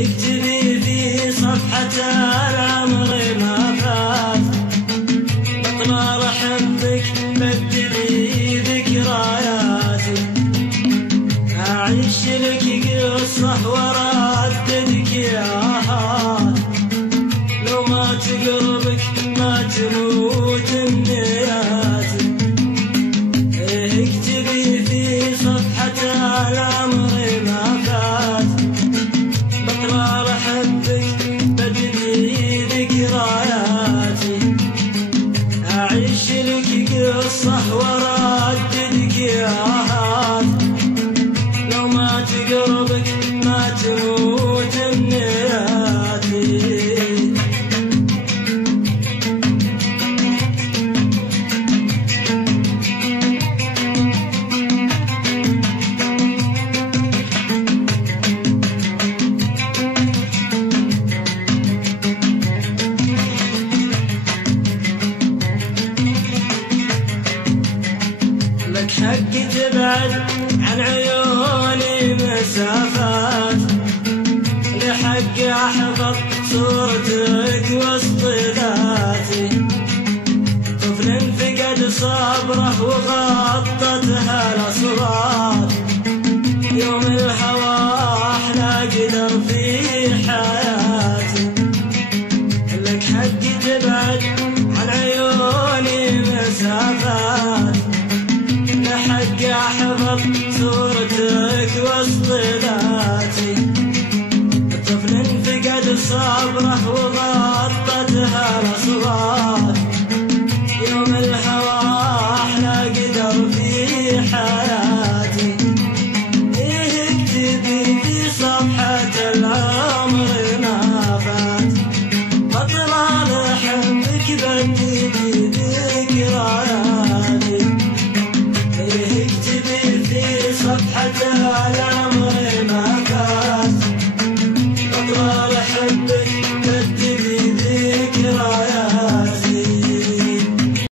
اكتبي في صفحة العمر ما فات، بطلال أحبك بدلي ذكرياتي، أعيش لك قصة ورددك ياها، لو ما تقربك ما تموت النياتي. اكتبي في صفحة العمر ما فات، بطلال أحبك بدلي ذكرياتي، أعيش لك قصة ورددك ياها، لو ما تقربك ما تموت النياتي. لك حق تبعد عن عيوني مسافات، لحق أحفظ صورتك وسط ذاتي، طفل فقد صبره وغطتها الأصوات، يوم الهوى أحلى قدر في حياتي. لك حق تبعد عن عيوني مسافات، لحق أحفظ صورتك وسط ذاتي، طفل فقد صبره وغطتها الأصوات، يوم الهوى أحلى قدر في حياتي. اكتبي في صفحة العمر ما فات، بطلال أحبك بدلي ذكرياتي، اكتبي في صفحة العمر ما فات، بطلال